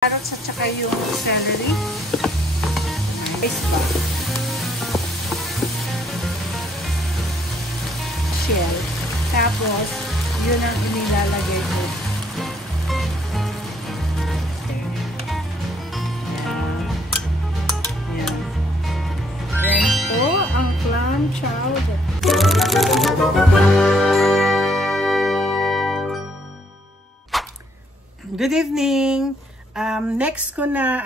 Carrots at saka yung celery. Nice ba? Shell. Tapos, yun ang inilalagay ko. Yan. Yan po ang clam chowder. Good evening! Next ko na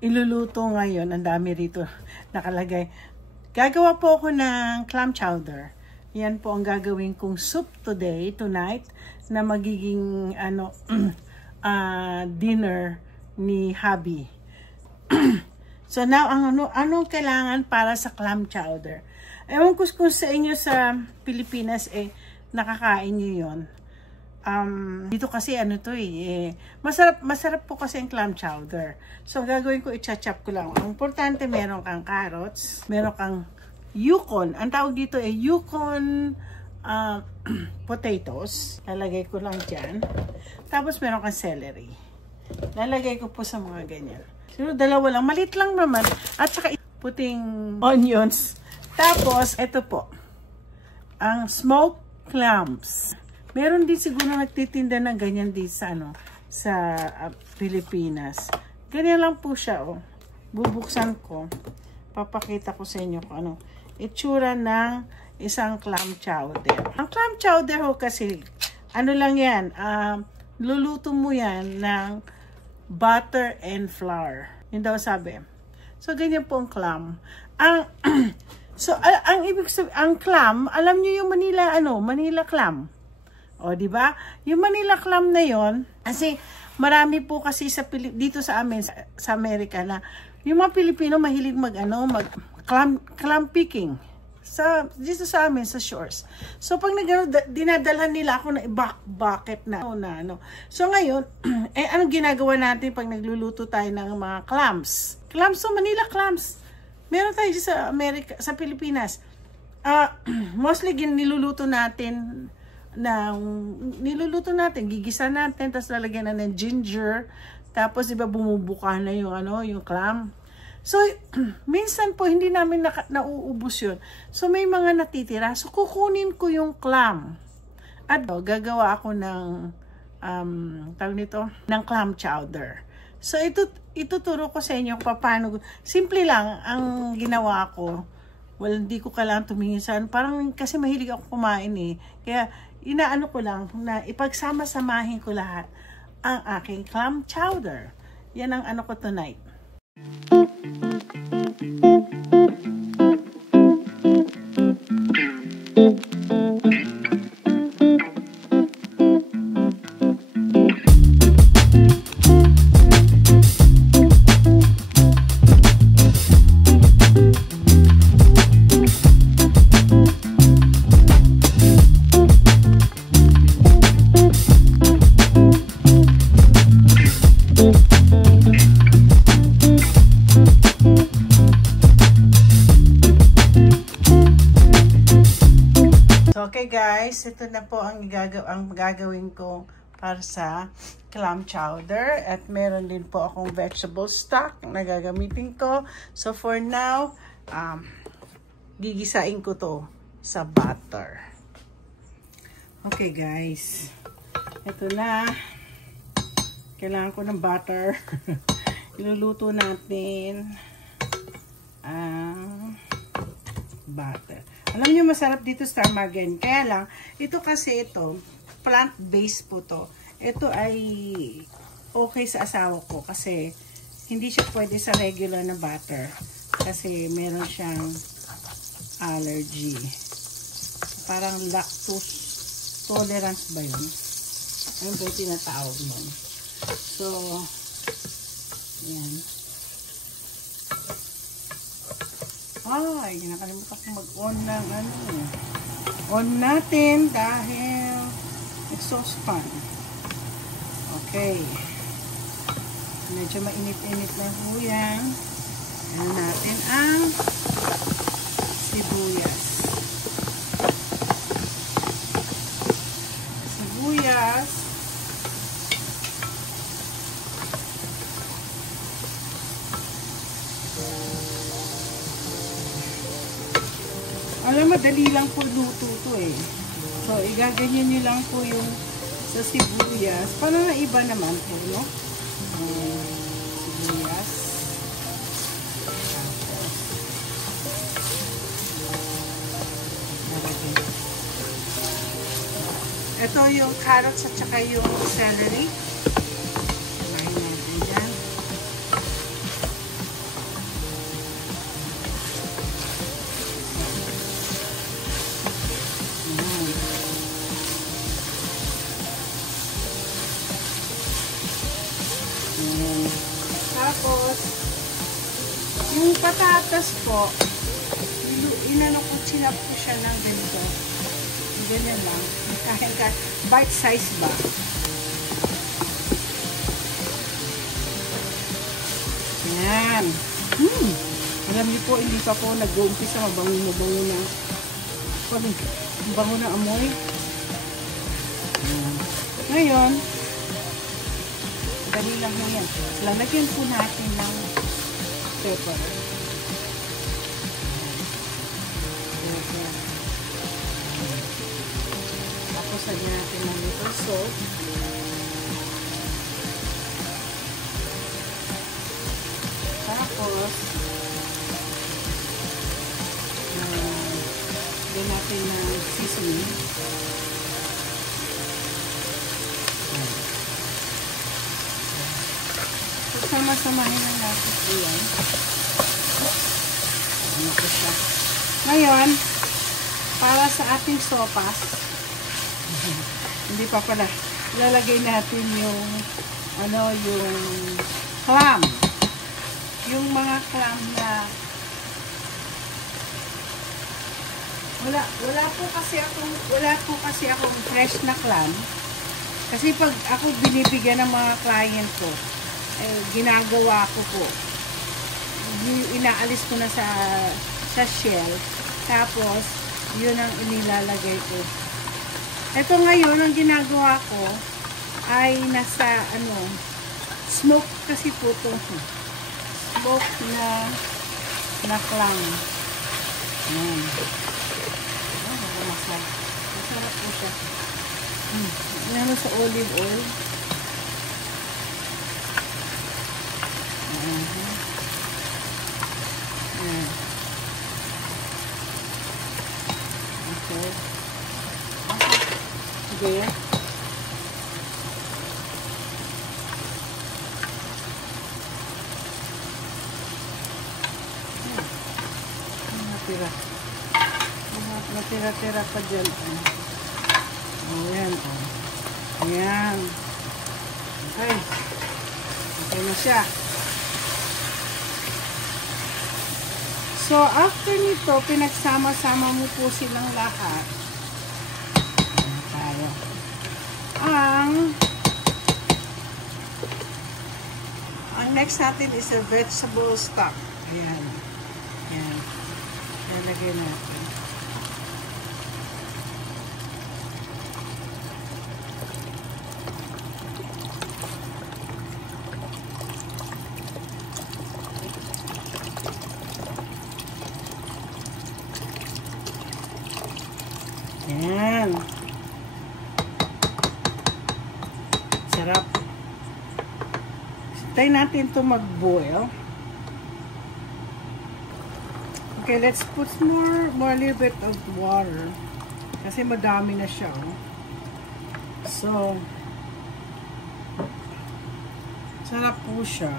iluluto ngayon, ang dami rito nakalagay. Gagawa po ako ng clam chowder. Yan po ang gagawin kong soup tonight na magiging dinner ni hubby. So now anong kailangan para sa clam chowder? Ewan ko kung sa inyo sa Pilipinas nakakain niyo 'yon. Dito kasi masarap po kasi ang clam chowder. So, gagawin ko, i-chop ko lang. Ang importante, meron kang carrots, meron kang yukon. Ang tawag dito yukon potatoes. Lalagay ko lang dyan. Tapos, meron kang celery. Lalagay ko po sa mga ganyan. So, dalawa lang. Malit lang naman. At saka, puting onions. Tapos, ito po. Ang smoked clams. Meron din siguro nagtitinda ng ganyan din sa Pilipinas. Ganyan lang po siya, oh. Bubuksan ko. Papakita ko sa inyo kung itsura ng isang clam chowder. Ang clam chowder kasi, lang yan, luluto mo yan ng butter and flour. Yun daw sabi. So, ganyan po ang clam. Ang ibig sabihin, ang clam, alam niyo yung Manila clam. O, di ba? Yung Manila clam na yon, kasi marami po kasi dito sa amin sa Amerika na yung mga Pilipino mahilig mag clam picking dito sa amin sa shores. So pag dinadalhan nila ako na bucket na So ngayon, anong ginagawa natin pag nagluluto tayo ng mga clams? So Manila clams. Meron tayo sa Amerika, sa Pilipinas. Mostly niluluto natin, gigisa natin, tapos lalagyan na ng ginger, tapos diba bumubuka na yung clam. So, minsan po hindi namin nauubos yun. So, may mga natitira. So, kukunin ko yung clam. At gagawa ako ng ng clam chowder. So, ituturo ko sa inyo kung paano. Simple lang ang ginawa ko. Well, hindi ko kailangan tumingin parang kasi mahilig ako kumain Kaya, inaano ko lang na ipagsama-samahin ko lahat ang aking clam chowder. Yan ang ko tonight. Okay guys, ito na po ang gagawin ko para sa clam chowder. At meron din po akong vegetable stock na gagamitin ko. So for now, gigisain ko to sa butter. Okay guys, ito na. Kailangan ko ng butter. Iluluto natin ang butter. Alam niyo, masarap dito sa margarine. Kaya lang, ito plant-based po to. Ito ay okay sa asawa ko kasi hindi siya pwede sa regular na butter. Kasi meron siyang allergy. Parang lactose tolerance ba yun? Ano ba yung tinatawag nun? So, yan. Ay, nakalimutan ko mag-on ng on natin dahil saucepan. Okay. Medyo mainit-init na po yan. Ano natin ang sibuyas. madali lang po luto to eh. So, igaganyan nyo lang po yung sa sibuyas. Para na iba naman po, no? Sibuyas. Ito yung carrots at saka yung celery. Kumain natin dyan. Tapos, yung patatas po, inano ko, chinap ko siya ng ganito. Ganyan lang. Kahit bite size ba? Yan. Alam niyo po, hindi pa po nag-uumpisa mabango na. Bango na amoy. Ngayon, dali lang mo yan. Lalagyan po natin ng pepper. Tapos lagyan natin ng little salt. Tapos lagyan natin ng seasoning. Sama-samahin lang natin po yan. Ano po siya. Ngayon, para sa ating sopas, hindi pa pala, lalagay natin yung yung clam. Yung mga clam na wala po kasi akong fresh na clam. Kasi pag ako binibigyan ng mga client ko, ginagawa ko po. Inaalis ko na sa shell. Tapos, yun ang inilalagay ko. Ito ngayon, ang ginagawa ko ay nasa, smoke kasi po ito. Smoke na clam. Ayan. Masarap po siya. Ayan sa olive oil. Okay. Sige. Natira-tira pa dyan. Ayan. Ayan. Okay. Okay na siya. So, after nito, pinagsama-sama mo po silang lahat. Tayo. Ang next natin is a vegetable stock. Ayan. Ayan. Lalagay natin. Ayan. Sarap. Tayo natin ito mag-boil. Okay, let's put more little bit of water. Kasi madami na siya. So, sarap po siya.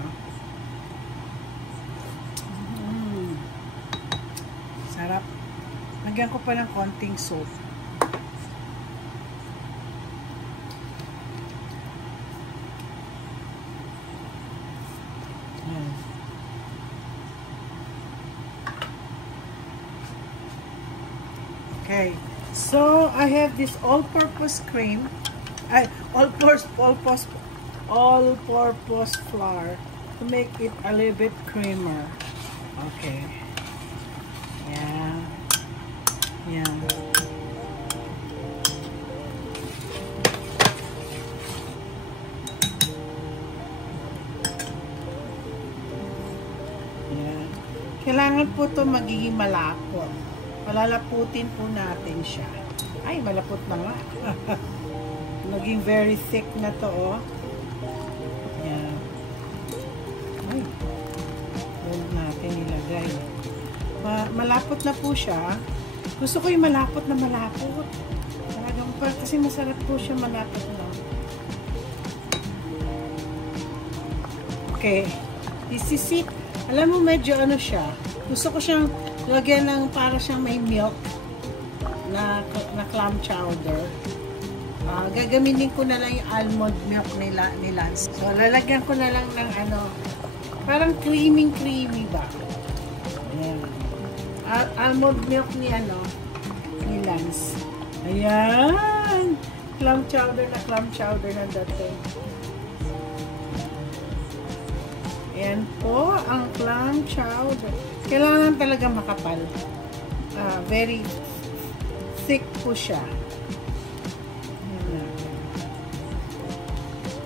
Sarap. Lagyan ko pa ng konting salt. Okay, so I have this all-purpose cream, all-purpose flour to make it a little bit creamer. Okay, yeah, yeah. Kailangan po ito magiging malapot Palalaputin po natin siya. Ay, malapot na nga. Naging very thick na to, oh. Yan. Ay. Doon natin ilagay. Malapot na po siya. Gusto ko yung malapot na malapot. Talagang kasi masarap po siya malapot na. Okay. This is it. Alam mo, medyo ano siya. Gusto ko siyang lagyan ng para siyang may milk na clam chowder. Gagamitin ko na lang yung almond milk nila. So, lalagyan ko na lang ng ano, parang creamy ba? Ayan. Almond milk ni ano, ni Lance. Ayan! Clam chowder na dating. Ayan po ang clam chowder. Kailangan talaga makapal. Very thick po siya.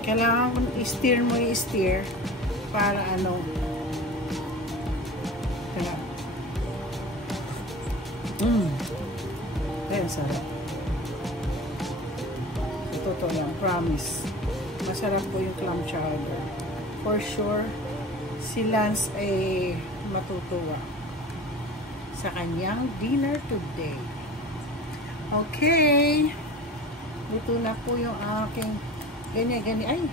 Kailangan i-stir mo i-stir para ano. Ayan, sarap. Totoo yan, promise. Masarap po yung clam chowder. For sure, si Lance ay matutuwa sa kanyang dinner today. Okay. Luto na po yung aking ganyan. Ay,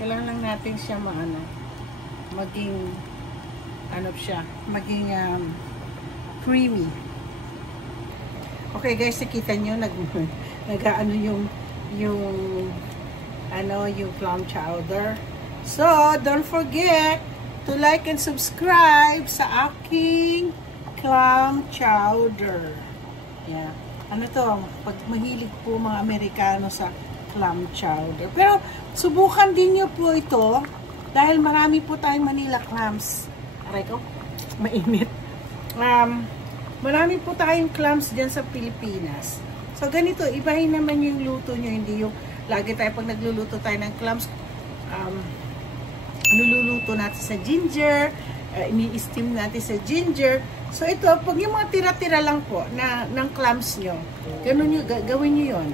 kailangan lang natin siya maging creamy. Okay guys, nakita nyo nag-ano yung clam chowder. So, don't forget to like and subscribe sa aking clam chowder. Yeah. Ano to? Pag mahilig po mga Amerikano sa clam chowder. Pero, subukan din nyo po ito dahil marami po tayong Manila clams. Aray ko, mainit. Marami po tayong clams dyan sa Pilipinas. So, ganito, ibahin naman yung luto nyo. Hindi yung lagi tayo pag nagluluto tayo ng clams, niluluto natin sa ginger, ini-steam natin sa ginger. So, ito, pag yung mga tira-tira lang po ng clams nyo, ganun nyo, gawin nyo yun.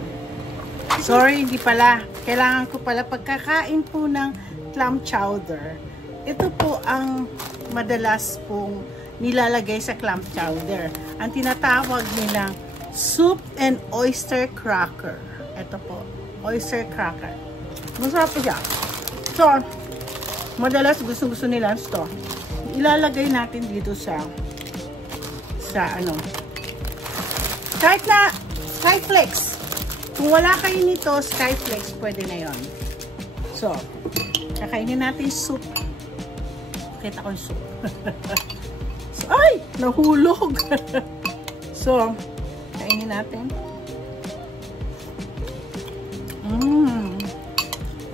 Sorry, hindi pala. Kailangan ko pala pagkakain po ng clam chowder. Ito po ang madalas pong nilalagay sa clam chowder. Ang tinatawag nilang soup and oyster cracker. Ito po, oyster cracker. Masarap po siya. So, madalas gusto nila ito. Ilalagay natin dito sa ano. Kahit na Skyflex. Kung wala kayo nito, Skyflex, pwede na yon. So, kakainin natin soup. Kita ko yung soup. So, ay! Nahulog! So, kainin natin.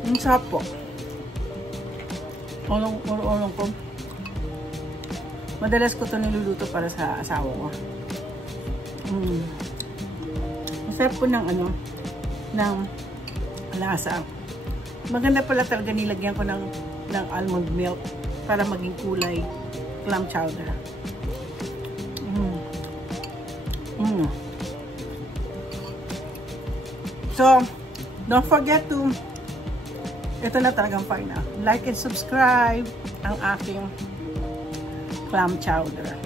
Ang sarap po. Ulong ko. Madalas ko ito niluluto para sa asawa ko. Masarap po ng ng lasa. Maganda pala talaga nilagyan ko ng almond milk para maging kulay clam chowder. So, don't forget to ito na talagang final. Like and subscribe ang aking clam chowder.